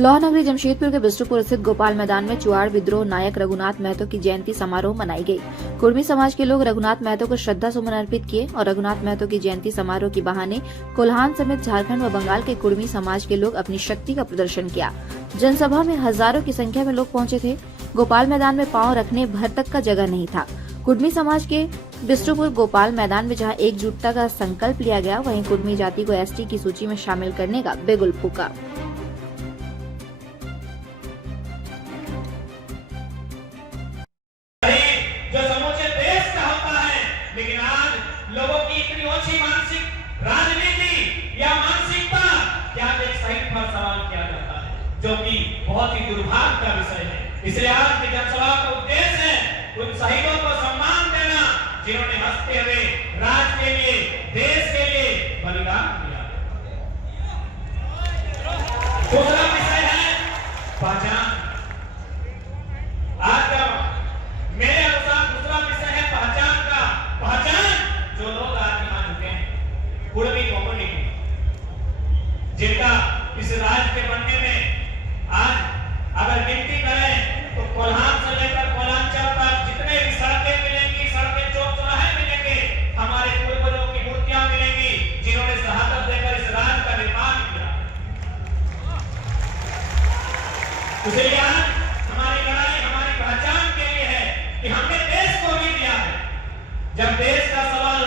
लाहौर नगरी जमशेदपुर के बिष्ट्रपुर स्थित गोपाल मैदान में चुआड़ विद्रोह नायक रघुनाथ महतो की जयंती समारोह मनाई गई। कुर्मी समाज के लोग रघुनाथ महतो को श्रद्धा सुमन अर्पित किए और रघुनाथ महतो की जयंती समारोह के बहाने कोल्हान समेत झारखंड व बंगाल के कुर्मी समाज के लोग अपनी शक्ति का प्रदर्शन किया। जनसभा में हजारों की संख्या में लोग पहुंचे थे। गोपाल मैदान में पांव रखने भर तक का जगह नहीं था। कुर्मी समाज के बिष्ट्रपुर गोपाल मैदान में जहां एकजुटता का संकल्प लिया गया, वहीं कुर्मी जाति को एसटी की सूची में शामिल करने का बिगुल फूका। जो समूचे देश का होता है, लेकिन आज लोगों की इतनी ओछी मानसिक राजनीति या मानसिकता क्या एक शहीद पर सवाल किया जाता है, जो कि बहुत ही दुर्भाग्य का विषय है। इसलिए आज की जनसभा का उद्देश्य है उन शहीदों को सम्मान देना जिन्होंने हंसते हुए राज के लिए, देश के लिए बलिदान दिया। दूसरा विषय है पहचान। आज का मेरे अनुसार दूसरा विषय है पहचान का। पहचान जो लोग आज यहाँ जुटे हैं, कुर्मी कम्युनिटी, जिनका इस राज्य के बनने में आज अगर गिनती करें तो कोल्हान से लेकर कोलांचल तक जितने भी सड़कें मिलेंगी, सड़कें चौक चौराहे मिलेंगे, हमारे पूर्वजों की मूर्तियां मिलेंगी जिन्होंने शहादत देकर इस राज्य का निर्माण किया। इसलिए आज हमारी लड़ाई हमारी पहचान के लिए है कि हमने देश को भी दिया है। जब देश का सवाल